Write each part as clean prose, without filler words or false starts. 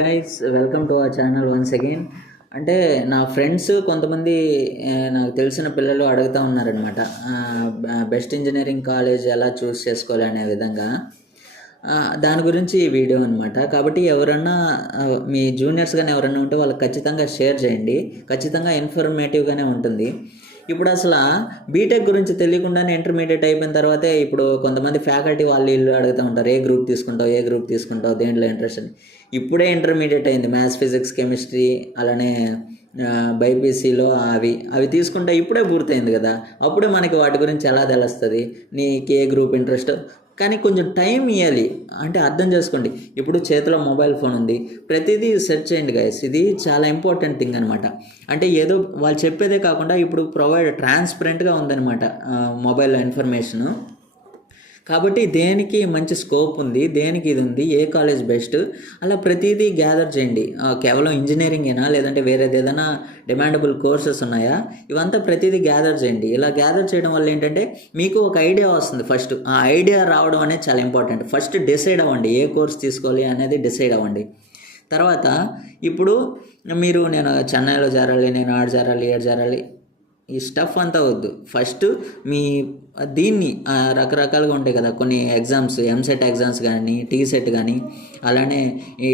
Guys, welcome to our channel once again. అంటే నా friends కొంతమంది నాకు తెలిసిన పిల్లలు అడుగుతూ ఉన్నారనమాట, బెస్ట్ ఇంజనీరింగ్ కాలేజ్ ఎలా చూస్ చేసుకోవాలి అనే విధంగా. దాని గురించి ఈ వీడియో అనమాట. కాబట్టి ఎవరన్నా మీ జూనియర్స్ కానీ ఎవరన్నా ఉంటే వాళ్ళకి ఖచ్చితంగా షేర్ చేయండి. ఖచ్చితంగా ఇన్ఫర్మేటివ్గానే ఉంటుంది. ఇప్పుడు అసలు బీటెక్ గురించి తెలియకుండానే ఇంటర్మీడియట్ అయిపోయిన తర్వాతే ఇప్పుడు కొంతమంది ఫ్యాకల్టీ వాళ్ళు ఇల్లు అడుగుతూ ఉంటారు, ఏ గ్రూప్ తీసుకుంటావు, దేంట్లో ఇంట్రెస్ట్ అని. ఇప్పుడే ఇంటర్మీడియట్ అయింది, మ్యాథ్స్, ఫిజిక్స్, కెమిస్ట్రీ, అలానే బైపీసీలో అవి తీసుకుంటే ఇప్పుడే పూర్తయింది కదా. అప్పుడే మనకి వాటి గురించి ఎలా తెలుస్తుంది, నీకు ఏ గ్రూప్ ఇంట్రెస్ట్. కానీ కొంచెం టైం ఇవ్వాలి. అంటే అర్థం చేసుకోండి, ఇప్పుడు చేతిలో మొబైల్ ఫోన్ ఉంది, ప్రతిదీ సెర్చ్ చేయండి గైస్. ఇది చాలా ఇంపార్టెంట్ థింగ్ అనమాట. అంటే ఏదో వాళ్ళు చెప్పేదే కాకుండా ఇప్పుడు ట్రాన్స్పరెంట్గా ఉందన్నమాట మొబైల్లో ఇన్ఫర్మేషను. కాబట్టి దేనికి మంచి స్కోప్ ఉంది, దేనికి ఇది ఉంది, ఏ కాలేజ్ బెస్ట్, అలా ప్రతిదీ గ్యాదర్ చేయండి. కేవలం ఇంజనీరింగేనా, లేదంటే వేరేది ఏదైనా డిమాండబుల్ కోర్సెస్ ఉన్నాయా, ఇవంతా ప్రతిదీ గ్యాదర్ చేయండి. ఇలా గ్యాదర్ చేయడం వల్ల ఏంటంటే మీకు ఒక ఐడియా వస్తుంది. ఫస్ట్ ఆ ఐడియా రావడం అనేది చాలా ఇంపార్టెంట్. ఫస్ట్ డిసైడ్ అవ్వండి ఏ కోర్స్ తీసుకోవాలి అనేది డిసైడ్ అవ్వండి. తర్వాత ఇప్పుడు నేను చెన్నైలో చేరాలి, నేను ఆడ చేరాలి, ఏడు చేరాలి, ఈ స్టఫ్ అంతా వద్దు. ఫస్ట్ మీ దీన్ని రకరకాలుగా ఉంటాయి కదా కొన్ని ఎగ్జామ్స్, ఎంసెట్ ఎగ్జామ్స్ కానీ, టీసెట్ కానీ, అలానే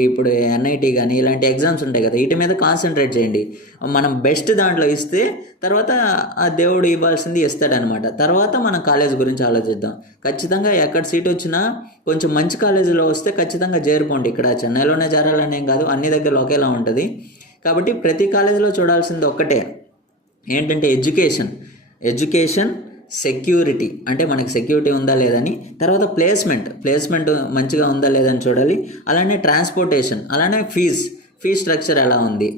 ఇప్పుడు ఎన్ఐటి కానీ, ఇలాంటి ఎగ్జామ్స్ ఉంటాయి కదా, వీటి మీద కాన్సన్ట్రేట్ చేయండి. మనం బెస్ట్ దాంట్లో ఇస్తే తర్వాత ఆ దేవుడు ఇవ్వాల్సింది ఇస్తాడనమాట. తర్వాత మనం కాలేజ్ గురించి ఆలోచిద్దాం. ఖచ్చితంగా ఎక్కడ సీట్ వచ్చినా కొంచెం మంచి కాలేజీలో వస్తే ఖచ్చితంగా చేరుకోండి. ఇక్కడ చెన్నైలోనే చేరాలనేం కాదు, అన్ని దగ్గరలో ఒకేలా ఉంటుంది. కాబట్టి ప్రతి కాలేజీలో చూడాల్సింది ఒక్కటే, ఏంటంటే ఎడ్యుకేషన్, సెక్యూరిటీ. అంటే మనకి సెక్యూరిటీ ఉందా లేదని, తర్వాత ప్లేస్మెంట్ మంచిగా ఉందా లేదని చూడాలి. అలానే ట్రాన్స్పోర్టేషన్, అలానే ఫీజ్ స్ట్రక్చర్ ఎలా ఉంది,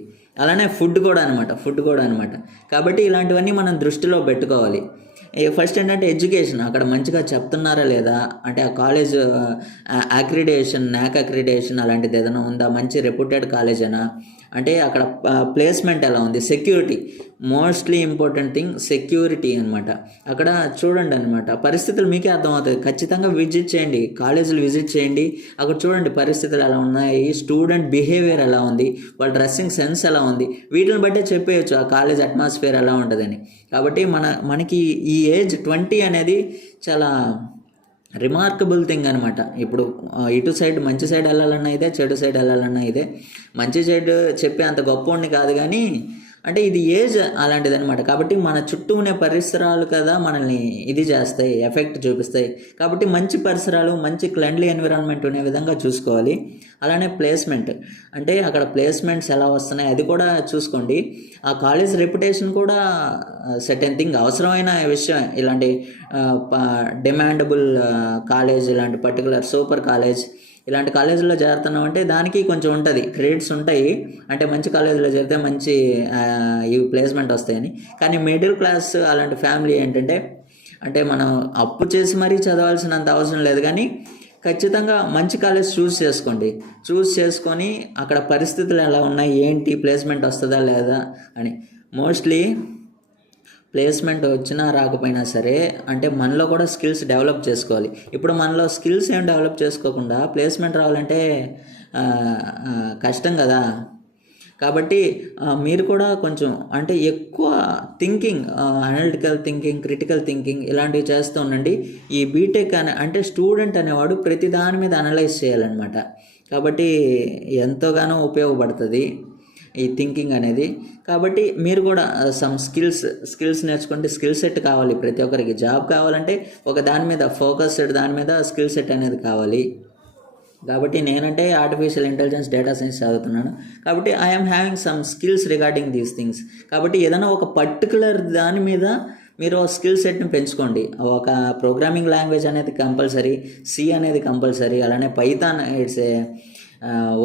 అలానే ఫుడ్ కూడా అనమాట. కాబట్టి ఇలాంటివన్నీ మనం దృష్టిలో పెట్టుకోవాలి. ఫస్ట్ ఏంటంటే ఎడ్యుకేషన్, అక్కడ మంచిగా చెప్తున్నారా లేదా, అంటే ఆ కాలేజ్ నాక్ అక్రిడేషన్ అలాంటిది ఏదైనా ఉందా, మంచి రెప్యూటెడ్ కాలేజేనా, అంటే అక్కడ ప్లేస్మెంట్ ఎలా ఉంది, security, mostly important thing security అనమాట. అక్కడ చూడండి అనమాట, పరిస్థితులు మీకే అర్థమవుతుంది. ఖచ్చితంగా కాలేజీలు విజిట్ చేయండి. అక్కడ చూడండి పరిస్థితులు ఎలా ఉన్నాయి, స్టూడెంట్ బిహేవియర్ ఎలా ఉంది, వాళ్ళ డ్రెస్సింగ్ సెన్స్ ఎలా ఉంది, వీటిని బట్టే చెప్పేయచ్చు ఆ కాలేజ్ అట్మాస్ఫియర్ ఎలా ఉంటుందని. కాబట్టి మనకి ఈ ఏజ్ 20 అనేది చాలా రిమార్కబుల్ థింగ్ అనమాట. ఇప్పుడు ఇటు సైడ్ మంచి సైడ్ వెళ్ళాలన్నా ఇదే, చెడు సైడ్ వెళ్ళాలన్నా ఇదే. మంచి సైడ్ చెప్పే అంత గొప్పవాడిని కాదు, కానీ అంటే ఇది ఏజ్ అలాంటిది అనమాట. కాబట్టి మన చుట్టూ ఉండే పరిసరాలు కదా మనల్ని ఇది చేస్తాయి, ఎఫెక్ట్ చూపిస్తాయి. కాబట్టి మంచి పరిసరాలు, మంచి క్లెన్లీ ఎన్విరాన్మెంట్ ఉండే విధంగా చూసుకోవాలి. అలానే ప్లేస్మెంట్, అంటే అక్కడ ప్లేస్మెంట్స్ ఎలా వస్తున్నాయి అది కూడా చూసుకోండి. ఆ కాలేజ్ రెప్యుటేషన్ కూడా సెర్టెన్ థింగ్, అవసరమైన విషయం. ఇలాంటి డిమాండబుల్ కాలేజ్, ఇలాంటి పర్టికులర్ సూపర్ కాలేజ్, ఇలాంటి కాలేజీలో చేరుతున్నాం అంటే దానికి కొంచెం ఉంటుంది, క్రెడిట్స్ ఉంటాయి. అంటే మంచి కాలేజీలో చేరితే మంచి ఈ ప్లేస్మెంట్ వస్తాయని. కానీ మిడిల్ క్లాస్ అలాంటి ఫ్యామిలీ ఏంటంటే, అంటే మనం అప్పు చేసి మరీ చదవాల్సినంత అవసరం లేదు, కానీ ఖచ్చితంగా మంచి కాలేజ్ చూస్ చేసుకొని అక్కడ పరిస్థితులు ఎలా ఉన్నాయి, ఏంటి, ప్లేస్మెంట్ వస్తుందా లేదా అని. మోస్ట్లీ ప్లేస్మెంట్ వచ్చినా రాకపోయినా సరే, అంటే మనలో కూడా స్కిల్స్ డెవలప్ చేసుకోవాలి. ఇప్పుడు మనలో స్కిల్స్ ఏం డెవలప్ చేసుకోకుండా ప్లేస్మెంట్ రావాలంటే కష్టం కదా. కాబట్టి మీరు కూడా కొంచెం అంటే ఎక్కువ thinking, analytical thinking, critical thinking ఇలాంటివి చేస్తూ ఉండండి. ఈ బీటెక్ అంటే స్టూడెంట్ అనేవాడు ప్రతి దాని మీద అనలైజ్ చేయాలన్నమాట. కాబట్టి ఎంతోగానో ఉపయోగపడుతుంది ఈ థింకింగ్ అనేది. కాబట్టి మీరు కూడా సమ్ స్కిల్స్ నేర్చుకుంటే, స్కిల్ సెట్ కావాలి ప్రతి ఒక్కరికి. జాబ్ కావాలంటే ఒక దాని మీద ఫోకస్డ్, దాని మీద స్కిల్ సెట్ అనేది కావాలి. కాబట్టి నేనంటే ఆర్టిఫిషియల్ ఇంటెలిజెన్స్, డేటా సైన్స్ చదువుతున్నాను. కాబట్టి I'm having some skills regarding these things. కాబట్టి ఏదైనా ఒక పర్టికులర్ దాని మీద మీరు స్కిల్ సెట్ని పెంచుకోండి. ఒక ప్రోగ్రామింగ్ లాంగ్వేజ్ అనేది కంపల్సరీ, సి అనేది కంపల్సరీ, అలానే Python it's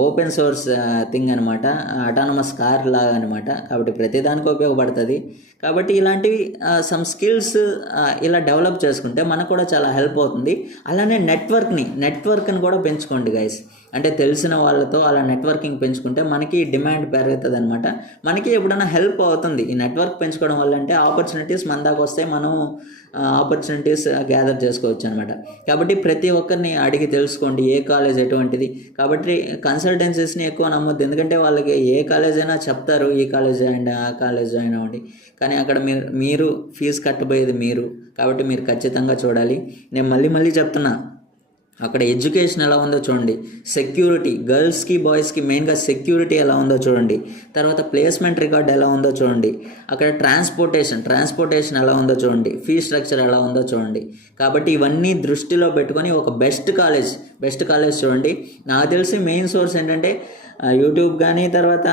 open source thing అనమాట, అటానమస్ కార్ లాగా అనమాట. కాబట్టి ప్రతిదానికి ఉపయోగపడుతుంది. కాబట్టి ఇలాంటివి సమ్ స్కిల్స్ ఇలా డెవలప్ చేసుకుంటే మనకు కూడా చాలా హెల్ప్ అవుతుంది. అలానే నెట్వర్క్ని కూడా పెంచుకోండి గైస్. అంటే తెలిసిన వాళ్ళతో అలా నెట్వర్కింగ్ పెంచుకుంటే మనకి డిమాండ్ పెరుగుతుంది అనమాట. మనకి ఎప్పుడైనా హెల్ప్ అవుతుంది ఈ నెట్వర్క్ పెంచుకోవడం వల్ల. అంటే ఆపర్చునిటీస్ మన దాకా వస్తే మనం ఆపర్చునిటీస్ గ్యాదర్ చేసుకోవచ్చు అనమాట. కాబట్టి ప్రతి ఒక్కరిని అడిగి తెలుసుకోండి ఏ కాలేజ్ ఎటువంటిది. కాబట్టి కన్సల్టెన్సీస్ని ఎక్కువ నమ్మొద్దు, ఎందుకంటే వాళ్ళకి ఏ కాలేజ్ అయినా చెప్తారు ఈ కాలేజ్ అండ్ ఆ కాలేజ్ జాయిన్ అవ్వండి, కానీ అక్కడ మీరు ఫీజు కట్టబోయేది మీరు. కాబట్టి మీరు ఖచ్చితంగా చూడాలి. నేను మళ్ళీ చెప్తున్నా, అక్కడ ఎడ్యుకేషన్ ఎలా ఉందో చూడండి, సెక్యూరిటీ గర్ల్స్కి బాయ్స్కి మెయిన్గా సెక్యూరిటీ ఎలా ఉందో చూడండి, తర్వాత ప్లేస్మెంట్ రికార్డ్ ఎలా ఉందో చూడండి, అక్కడ ట్రాన్స్పోర్టేషన్ ఎలా ఉందో చూడండి, ఫీ స్ట్రక్చర్ ఎలా ఉందో చూడండి. కాబట్టి ఇవన్నీ దృష్టిలో పెట్టుకొని ఒక బెస్ట్ కాలేజ్ చూడండి. నాకు తెలిసి మెయిన్ సోర్స్ ఏంటంటే యూట్యూబ్ కానీ తర్వాత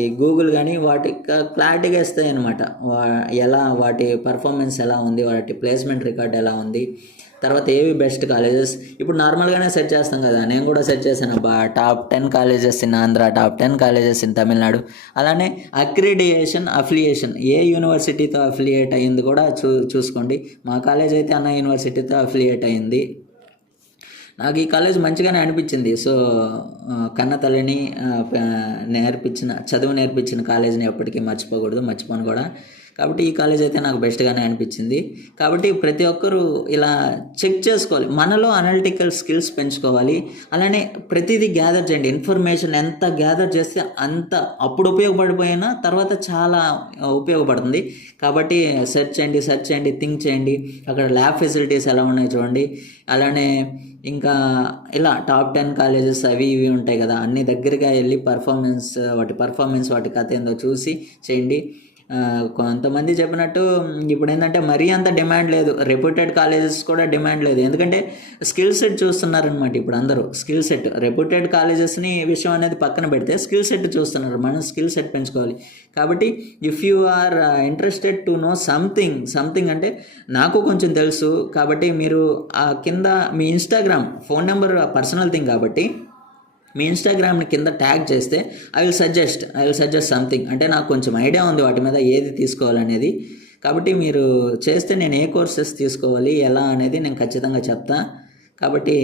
ఈ గూగుల్ కానీ వాటి క్లారిటీగా ఇస్తాయి అనమాట. ఎలా వాటి పర్ఫార్మెన్స్ ఎలా ఉంది, వాటి ప్లేస్మెంట్ రికార్డ్ ఎలా ఉంది, తర్వాత ఏవి బెస్ట్ కాలేజెస్. ఇప్పుడు నార్మల్గానే సెర్చ్ చేస్తాం కదా, నేను కూడా సెర్చ్ చేశాను top 10 colleges in Andhra, top 10 colleges in Tamil Nadu. అలానే అఫిలియేషన్ ఏ యూనివర్సిటీతో అఫిలియేట్ అయ్యింది కూడా చూసుకోండి. మా కాలేజ్ అయితే అన్నా యూనివర్సిటీతో అఫిలియేట్ అయ్యింది. నాకు ఈ కాలేజ్ మంచిగానే అనిపించింది. సో కన్న తల్లిని చదువు నేర్పించిన కాలేజీని ఎప్పటికీ మర్చిపోను కూడా. కాబట్టి ఈ కాలేజ్ అయితే నాకు బెస్ట్గానే అనిపించింది. కాబట్టి ప్రతి ఒక్కరూ ఇలా చెక్ చేసుకోవాలి, మనలో అనలిటికల్ స్కిల్స్ పెంచుకోవాలి. అలానే ప్రతిదీ గ్యాదర్ చేయండి. ఇన్ఫర్మేషన్ ఎంత గ్యాదర్ చేస్తే అంత అప్పుడు ఉపయోగపడిపోయినా తర్వాత చాలా ఉపయోగపడుతుంది. కాబట్టి సెర్చ్ చేయండి, థింక్ చేయండి. అక్కడ ల్యాబ్ ఫెసిలిటీస్ ఎలా ఉన్నాయో చూడండి. అలానే ఇంకా ఇలా టాప్ 10 కాలేజెస్ అవి ఇవి ఉంటాయి కదా, అన్ని దగ్గరగా వెళ్ళి వాటి కథ ఏందో చూసి చేయండి. కొంతమంది చెప్పినట్టు ఇప్పుడు ఏంటంటే మరీ అంత డిమాండ్ లేదు, రెప్యూటెడ్ కాలేజెస్ కూడా డిమాండ్ లేదు, ఎందుకంటే స్కిల్ సెట్ చూస్తున్నారనమాట. ఇప్పుడు అందరూ స్కిల్ సెట్, రెప్యూటెడ్ కాలేజెస్ని విషయం అనేది పక్కన పెడితే స్కిల్ సెట్ చూస్తున్నారు. మనం స్కిల్ సెట్ పెంచుకోవాలి. కాబట్టి if you are interested to know something అంటే నాకు కొంచెం తెలుసు, కాబట్టి మీరు కింద మీ Instagram phone number personal thing కాబట్టి మీ ఇన్స్టాగ్రామ్ని కింద ట్యాగ్ చేస్తే ఐ విల్ సజెస్ట్ సంథింగ్. అంటే నాకు కొంచెం ఐడియా ఉంది వాటి మీద ఏది తీసుకోవాలనేది. కాబట్టి మీరు చేస్తే నేను ఏ కోర్సెస్ తీసుకోవాలి ఎలా అనేది నేను ఖచ్చితంగా చెప్తా. కాబట్టి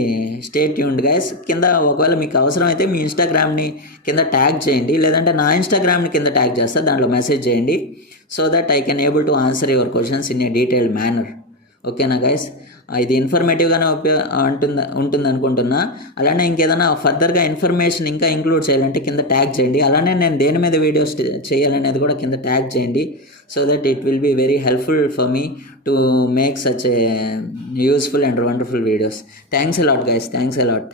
స్టే ట్యూన్డ్ గైస్. కింద ఒకవేళ మీకు అవసరం అయితే మీ ఇన్స్టాగ్రామ్ని కింద ట్యాగ్ చేయండి, లేదంటే నా ఇన్స్టాగ్రామ్ని కింద ట్యాగ్ చేస్తా, దాంట్లో మెసేజ్ చేయండి. So that I can able to answer your questions in a detailed manner. ఓకేనా గైస్? ఇది ఇన్ఫర్మేటివ్గానే ఉంటుంది అనుకుంటున్నా. అలానే ఇంకేదైనా ఫర్దర్గా ఇన్ఫర్మేషన్ ఇంకా ఇంక్లూడ్ చేయాలంటే కింద ట్యాగ్ చేయండి. అలానే నేను దేని మీద వీడియోస్ చేయాలనేది కూడా కింద ట్యాగ్ చేయండి. So that it will be very helpful for me to make such a useful and wonderful videos. Thanks a lot guys, thanks allot.